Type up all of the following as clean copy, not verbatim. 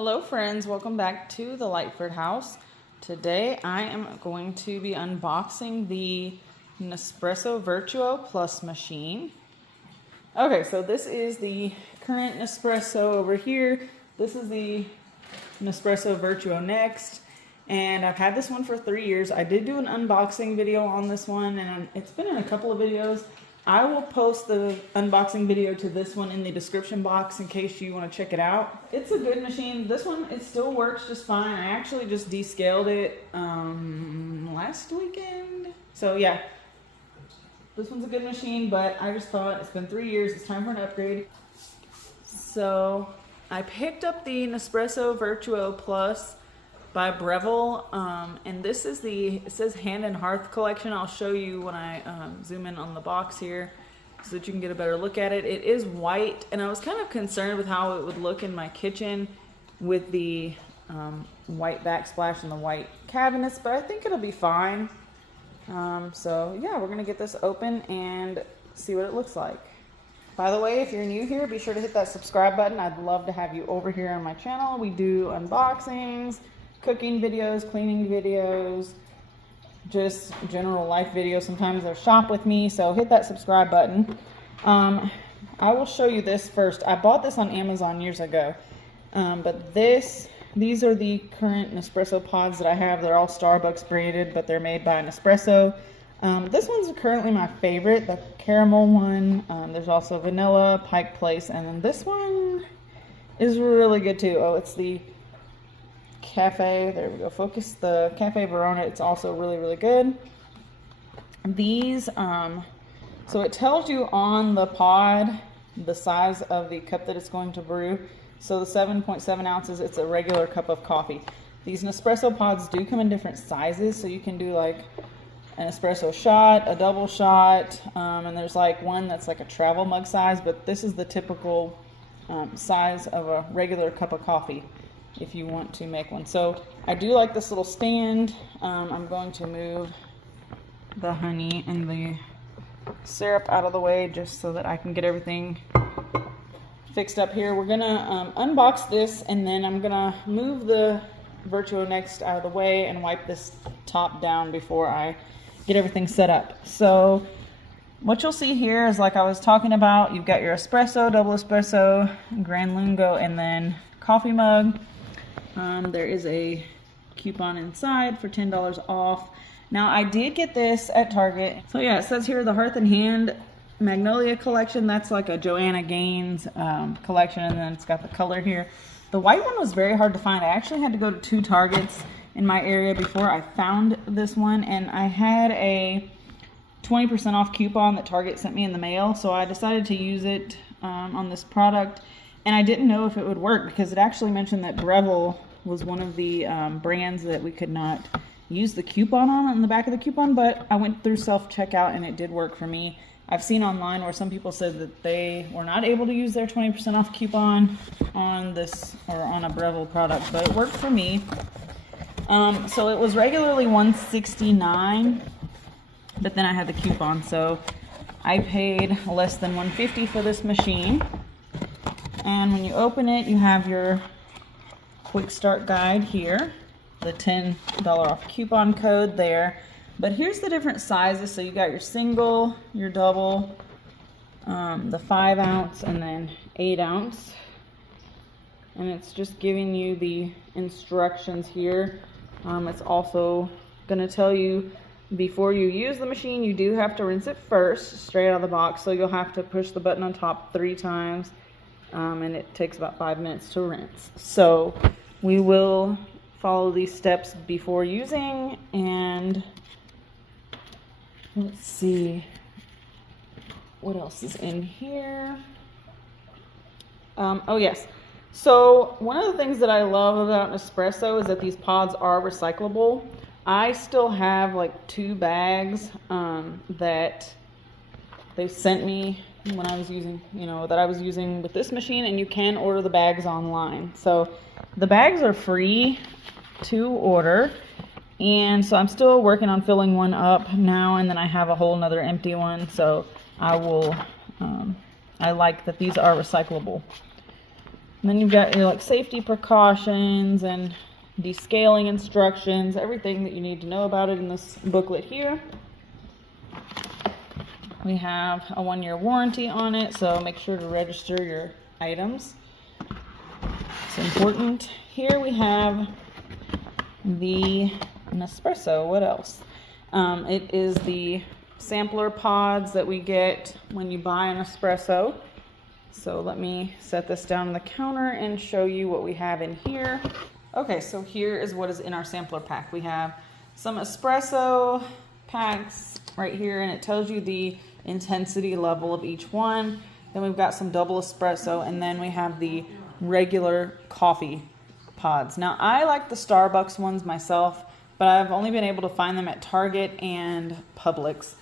Hello friends, welcome back to the Lightford house. Today I am going to be unboxing the Nespresso Vertuo Plus machine. Okay, so this is the current Nespresso over here. This is the Nespresso Vertuo Next, and I've had this one for 3 years. I did do an unboxing video on this one, and it's been in a couple of videos. I will post the unboxing video to this one in the description box in case you want to check it out. It's a good machine. This one, it still works just fine. I actually just descaled it last weekend. So yeah, this one's a good machine, but I just thought it's been 3 years. It's time for an upgrade. So I picked up the Nespresso Vertuo Plus by Breville, and this is it says Hand and Hearth collection. I'll show you when I zoom in on the box here so that you can get a better look at it. It is white, and I was kind of concerned with how it would look in my kitchen with the white backsplash and the white cabinets, but I think it'll be fine. So yeah, we're gonna get this open and see what it looks like. By the way, if you're new here, be sure to hit that subscribe button. I'd love to have you over here on my channel. We do unboxings, cooking videos, cleaning videos, just general life videos. Sometimes they'll shop with me, so hit that subscribe button. I will show you this first. I bought this on Amazon years ago, but these are the current Nespresso pods that I have. They're all Starbucks branded, but they're made by Nespresso. This one's currently my favorite, the caramel one. There's also vanilla, Pike Place, and then this one is really good too. Oh, it's the Cafe, there we go, focus, the Cafe Verona. It's also really good. These so it tells you on the pod the size of the cup that it's going to brew. So the 7.7 ounces, it's a regular cup of coffee. These Nespresso pods do come in different sizes, so you can do like an espresso shot, a double shot, and there's like one that's like a travel mug size, but this is the typical size of a regular cup of coffee if you want to make one. So I do like this little stand. I'm going to move the honey and the syrup out of the way just so that I can get everything fixed up here. We're gonna unbox this, and then I'm gonna move the Vertuo Next out of the way and wipe this top down before I get everything set up. So what you'll see here is, like I was talking about, you've got your espresso, double espresso, Grand Lungo, and then coffee mug. There is a coupon inside for $10 off. Now I did get this at Target. So yeah, it says here the Hearth and Hand Magnolia collection. That's like a Joanna Gaines collection, and then it's got the color here. The white one was very hard to find. I actually had to go to 2 Targets in my area before I found this one, and I had a 20% off coupon that Target sent me in the mail, so I decided to use it on this product. And I didn't know if it would work because it actually mentioned that Breville was one of the brands that we could not use the coupon on the back of the coupon, but I went through self-checkout and it did work for me. I've seen online where some people said that they were not able to use their 20% off coupon on this or on a Breville product, but it worked for me. So it was regularly $169, but then I had the coupon, so I paid less than $150 for this machine. And when you open it, you have your quick start guide here, the $10 off coupon code there. But here's the different sizes. So you got your single, your double, the 5 ounce, and then 8 ounce. And it's just giving you the instructions here. It's also going to tell you before you use the machine, you do have to rinse it first, straight out of the box. So you'll have to push the button on top 3 times. And it takes about 5 minutes to rinse. So we will follow these steps before using, and let's see what else is in here. Oh yes, so one of the things that I love about Nespresso is that these pods are recyclable. I still have like 2 bags that they sent me when I was using, that I was using with this machine, and you can order the bags online. So the bags are free to order, and so I'm still working on filling one up now, and then I have a whole nother empty one. So I will I like that these are recyclable. And then you've got your like safety precautions and descaling instructions, everything that you need to know about it in this booklet here. We have a 1-year warranty on it, so make sure to register your items. It's important. Here we have the Nespresso. What else? It is the sampler pods that we get when you buy an espresso. So let me set this down on the counter and show you what we have in here. Okay, so here is what is in our sampler pack. We have some espresso packs right here, and it tells you the intensity level of each one. Then we've got some double espresso, and then we have the regular coffee pods. Now, I like the Starbucks ones myself, but I've only been able to find them at Target and Publix.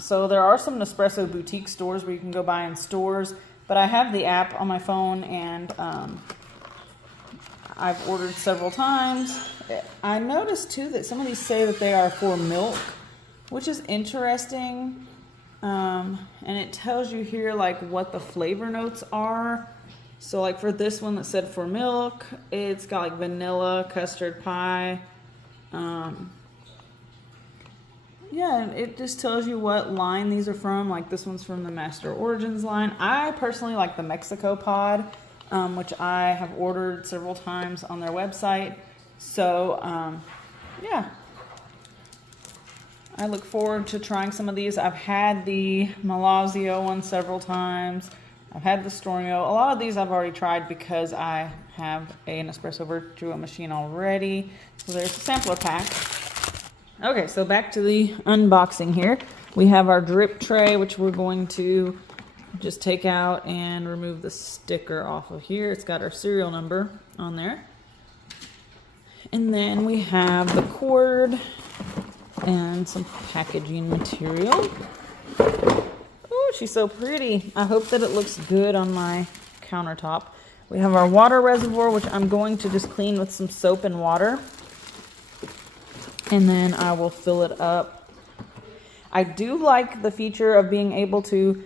So there are some Nespresso boutique stores where you can go buy in stores, but I have the app on my phone, and I've ordered several times. I noticed too that some of these say that they are for milk, which is interesting. And it tells you here like what the flavor notes are. So like for this one that said for milk, it's got like vanilla, custard pie. Yeah, it just tells you what line these are from. Like this one's from the Master Origins line. I personally like the Mexico pod, which I have ordered several times on their website. So, yeah. I look forward to trying some of these. I've had the Malazio one several times. I've had the Stormio. A lot of these I've already tried because I have an Nespresso Vertuo machine already. So there's a sampler pack. Okay, so back to the unboxing here. We have our drip tray, which we're going to just take out and remove the sticker off of here. It's got our serial number on there. And then we have the cord and some packaging material. Oh, she's so pretty. I hope that it looks good on my countertop. We have our water reservoir, which I'm going to just clean with some soap and water. And then I will fill it up. I do like the feature of being able to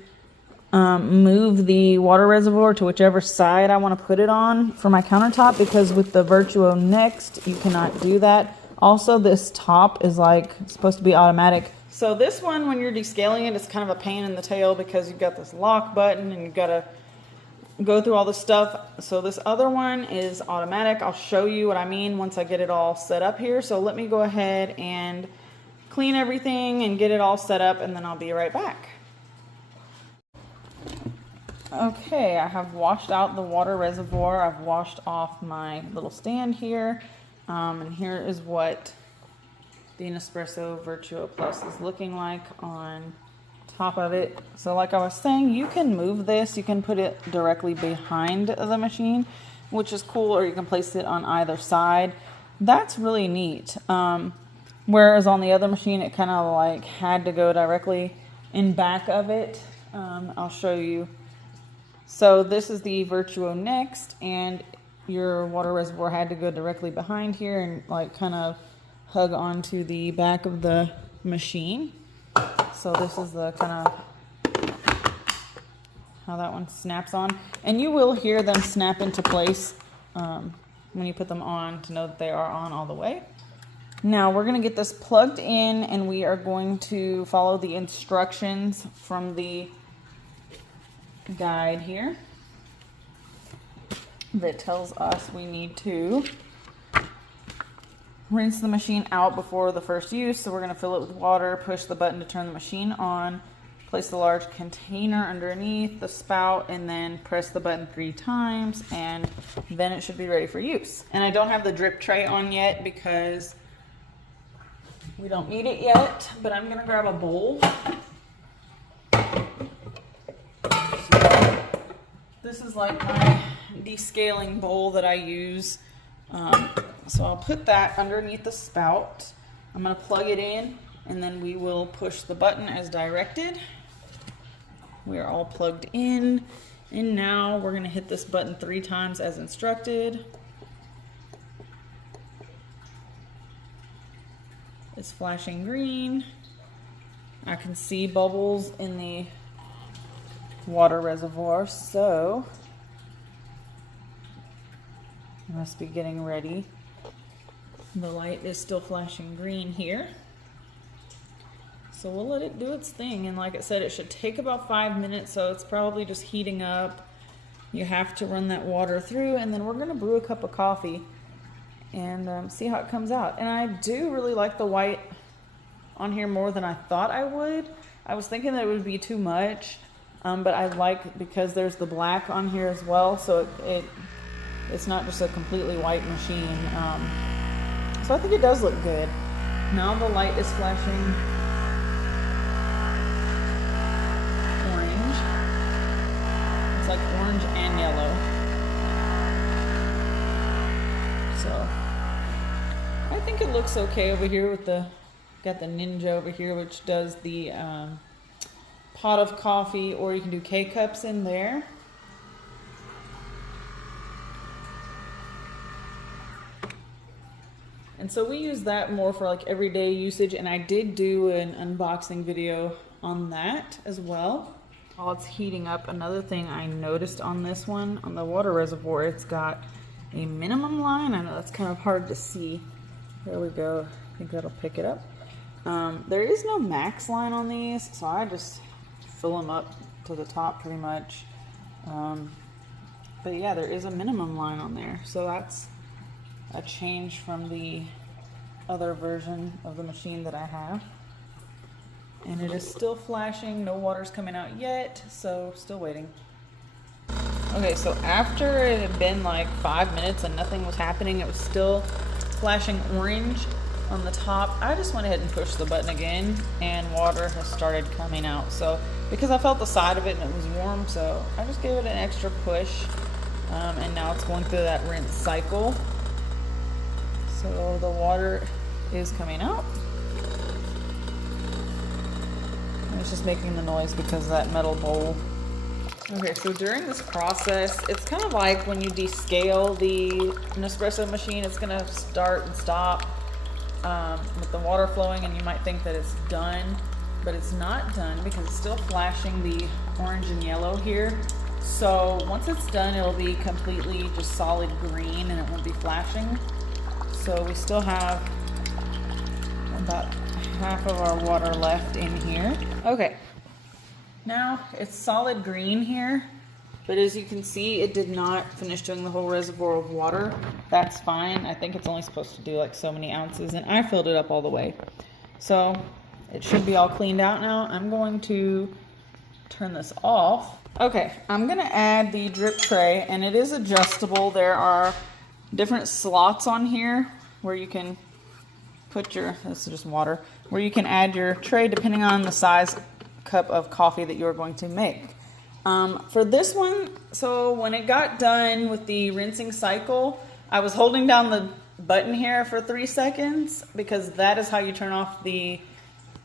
move the water reservoir to whichever side I want to put it on for my countertop, because with the Vertuo Next, you cannot do that. Also, this top is like supposed to be automatic. So this one, when you're descaling it, it's kind of a pain in the tail because you've got this lock button and you've got to go through all this stuff. So this other one is automatic. I'll show you what I mean once I get it all set up here. So let me go ahead and clean everything and get it all set up, and then I'll be right back. Okay, I have washed out the water reservoir. I've washed off my little stand here. And here is what the Nespresso Vertuo Plus is looking like on top of it. So like I was saying, you can move this. You can put it directly behind the machine, which is cool, or you can place it on either side. That's really neat. Whereas on the other machine, it kind of like had to go directly in back of it. I'll show you. So this is the Vertuo Next, and your water reservoir had to go directly behind here and like kind of hug onto the back of the machine. So this is the kind of how that one snaps on, and you will hear them snap into place when you put them on to know that they are on all the way. Now we're going to get this plugged in, and we are going to follow the instructions from the guide here that tells us we need to rinse the machine out before the first use. So we're going to fill it with water, push the button to turn the machine on, place the large container underneath the spout, and then press the button 3 times, and then it should be ready for use. And I don't have the drip tray on yet because we don't need it yet, but I'm going to grab a bowl. So this is like my descaling bowl that I use. So I'll put that underneath the spout. I'm going to plug it in, and then we will push the button as directed. We are all plugged in, and now we're going to hit this button 3 times as instructed. It's flashing green. I can see bubbles in the water reservoir, so It must be getting ready. The light is still flashing green here. So we'll let it do its thing. And like I said, it should take about 5 minutes, so it's probably just heating up. You have to run that water through, and then we're gonna brew a cup of coffee and see how it comes out. And I do really like the white on here more than I thought I would. I was thinking that it would be too much, but I like because there's the black on here as well, so it's not just a completely white machine. So I think it does look good. Now the light is flashing orange. It's like orange and yellow. So I think it looks okay over here with got the Ninja over here, which does the pot of coffee, or you can do K-cups in there. And so we use that more for like everyday usage, and I did do an unboxing video on that as well. While it's heating up, another thing I noticed on this one, on the water reservoir, it's got a minimum line. I know that's kind of hard to see. There we go. I think that'll pick it up. There is no max line on these, so I just fill them up to the top pretty much. But yeah, there is a minimum line on there, so that's a change from the other version of the machine that I have. And it is still flashing, no water's coming out yet, so still waiting. Okay, so after it had been like 5 minutes and nothing was happening, it was still flashing orange on the top. I just went ahead and pushed the button again, and water has started coming out. So because I felt the side of it and it was warm, so I just gave it an extra push, and now it's going through that rinse cycle. So the water is coming out. And it's just making the noise because of that metal bowl. Okay, so during this process, it's kind of like when you descale the Nespresso machine, it's gonna start and stop with the water flowing, and you might think that it's done, but it's not done because it's still flashing the orange and yellow here. So once it's done, it'll be completely just solid green and it won't be flashing. So we still have about half of our water left in here. Okay, now it's solid green here, but as you can see, it did not finish doing the whole reservoir of water. That's fine. I think it's only supposed to do like so many ounces, and I filled it up all the way. So it should be all cleaned out now. I'm going to turn this off. Okay, I'm gonna add the drip tray, and it is adjustable. There are different slots on here where you can put your, this is just water, where you can add your tray depending on the size cup of coffee that you're going to make. For this one, so when it got done with the rinsing cycle, I was holding down the button here for 3 seconds because that is how you turn off the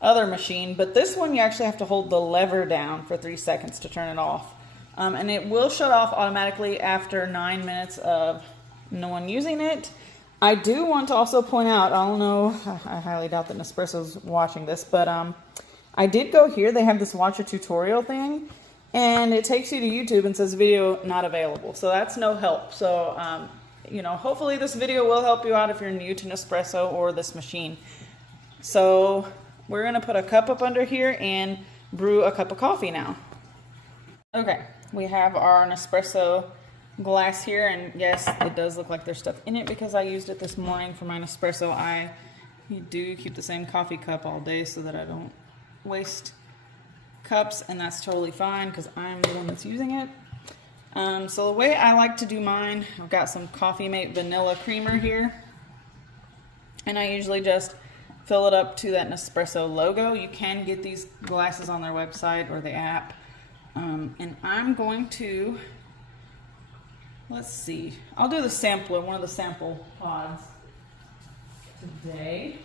other machine. But this one, you actually have to hold the lever down for 3 seconds to turn it off. And it will shut off automatically after 9 minutes of no one using it. I do want to also point out, I don't know, I highly doubt that Nespresso's watching this, but I did go here. They have this watch a tutorial thing, and it takes you to YouTube and says video not available. So that's no help. So, you know, hopefully this video will help you out if you're new to Nespresso or this machine. So we're gonna put a cup up under here and brew a cup of coffee now. Okay, we have our Nespresso glass here, and yes, it does look like there's stuff in it because I used it this morning for my Nespresso. I do keep the same coffee cup all day so that I don't waste cups, and that's totally fine because I'm the one that's using it. So the way I like to do mine, I've got some Coffee Mate vanilla creamer here, and I usually just fill it up to that Nespresso logo. You can get these glasses on their website or the app, and I'm going to, let's see, I'll do the sampler, one of the sample pods today.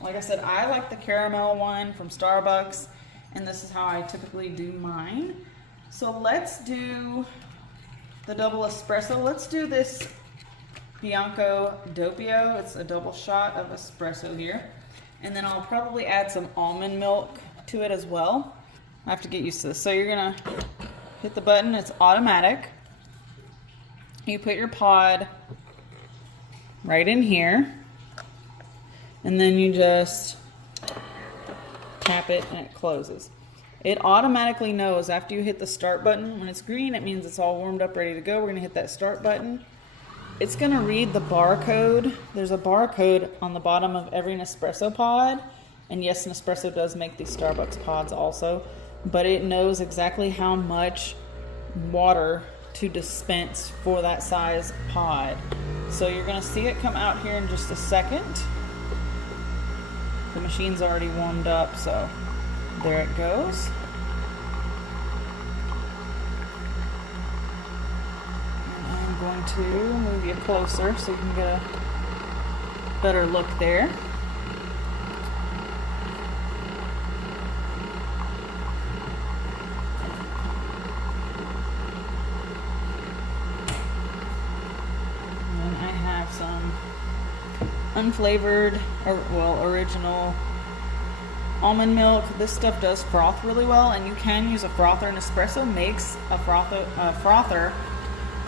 Like I said, I like the caramel one from Starbucks, and this is how I typically do mine. So let's do the double espresso. Let's do this Bianco Doppio. It's a double shot of espresso here. And then I'll probably add some almond milk to it as well. I have to get used to this. So you're gonna hit the button, it's automatic. You put your pod right in here. And then you just tap it and it closes. It automatically knows after you hit the start button. When it's green, it means it's all warmed up, ready to go. We're gonna hit that start button. It's gonna read the barcode. There's a barcode on the bottom of every Nespresso pod. And yes, Nespresso does make these Starbucks pods also, but it knows exactly how much water to dispense for that size pod. So you're gonna see it come out here in just a second. The machine's already warmed up, so there it goes. And I'm going to move you closer so you can get a better look there. And I have some unflavored, or well, original almond milk. This stuff does froth really well, and you can use a frother. Nespresso makes a frother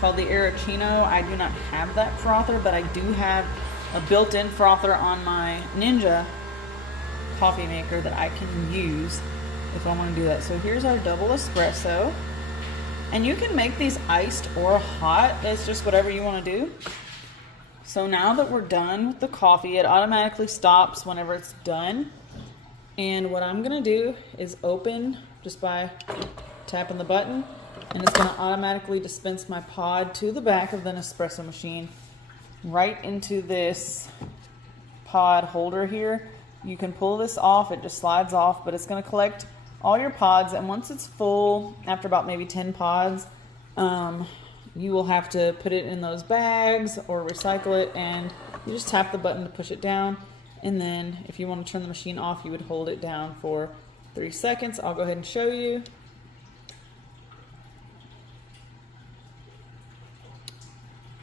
called the Arancino. I do not have that frother, but I do have a built-in frother on my Ninja coffee maker that I can use if I want to do that. So here's our double espresso, and you can make these iced or hot. It's just whatever you want to do. So now that we're done with the coffee, it automatically stops whenever it's done. And what I'm gonna do is open just by tapping the button, and it's gonna automatically dispense my pod to the back of the Nespresso machine right into this pod holder here. You can pull this off, it just slides off, but it's gonna collect all your pods, and once it's full, after about maybe 10 pods, you will have to put it in those bags or recycle it, and you just tap the button to push it down. And then if you want to turn the machine off, you would hold it down for 3 seconds. I'll go ahead and show you.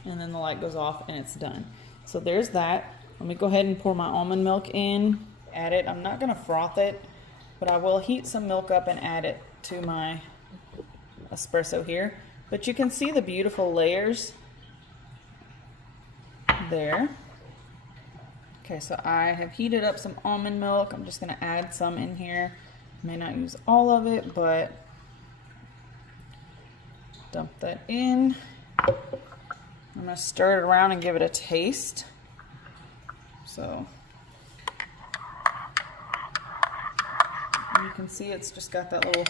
And then the light goes off and it's done. So there's that. Let me go ahead and pour my almond milk in, add it. I'm not going to froth it, but I will heat some milk up and add it to my espresso here. But you can see the beautiful layers there. Okay, so I have heated up some almond milk. I'm just gonna add some in here. May not use all of it, but dump that in. I'm gonna stir it around and give it a taste. So you can see it's just got that little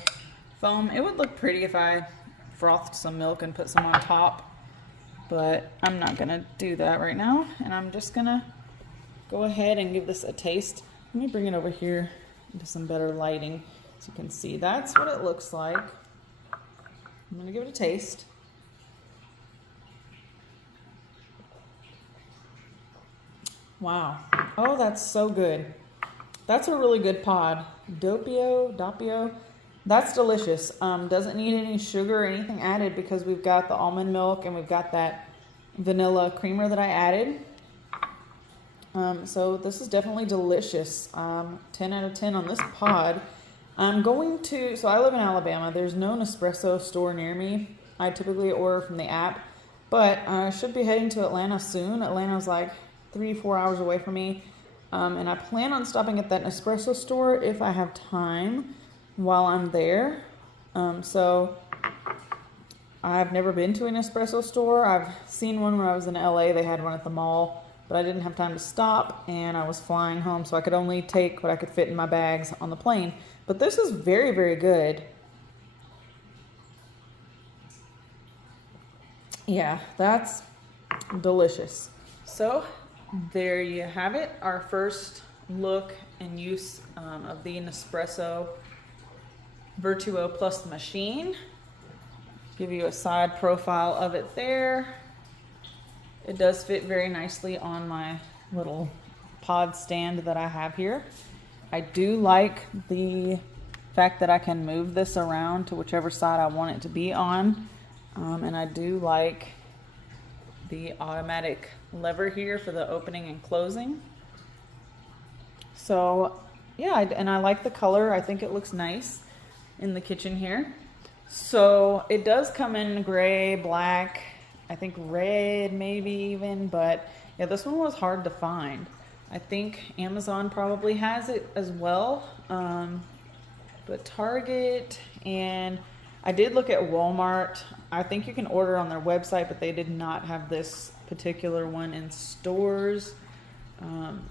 foam. It would look pretty if I frothed some milk and put some on top, but I'm not gonna do that right now, and I'm just gonna go ahead and give this a taste. Let me bring it over here into some better lighting so you can see. That's what it looks like. I'm gonna give it a taste. Wow. Oh, that's so good. That's a really good pod. Doppio. That's delicious. Doesn't need any sugar or anything added because we've got the almond milk and we've got that vanilla creamer that I added. So this is definitely delicious. 10 out of 10 on this pod. I'm going to, so I live in Alabama. There's no Nespresso store near me. I typically order from the app, but I should be heading to Atlanta soon. Atlanta's like 3-4 hours away from me. And I plan on stopping at that Nespresso store if I have time while I'm there. So I've never been to an Nespresso store. I've seen one when I was in LA. They had one at the mall, but I didn't have time to stop and I was flying home, so I could only take what I could fit in my bags on the plane. But this is very, very good. Yeah, that's delicious. So there you have it, our first look and use of the Nespresso Vertuo Plus machine. Give you a side profile of it there. It does fit very nicely on my little pod stand that I have here. I do like the fact that I can move this around to whichever side I want it to be on. And I do like the automatic lever here for the opening and closing. So yeah, and I like the color. I think it looks nice in the kitchen here. So it does come in gray, black, I think red maybe even, but yeah, this one was hard to find. I think Amazon probably has it as well, but Target, and I did look at Walmart. I think you can order on their website, but they did not have this particular one in stores.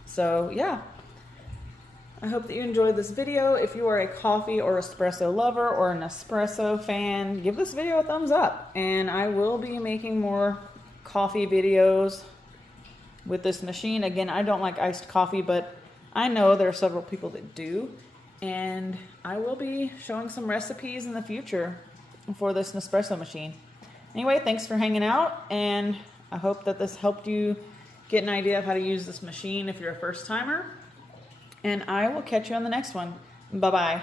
So yeah, I hope that you enjoyed this video. If you are a coffee or espresso lover or an Nespresso fan, give this video a thumbs up. And I will be making more coffee videos with this machine. Again, I don't like iced coffee, but I know there are several people that do. And I will be showing some recipes in the future for this Nespresso machine. Anyway, thanks for hanging out, and I hope that this helped you get an idea of how to use this machine if you're a first timer. And I will catch you on the next one. Bye-bye.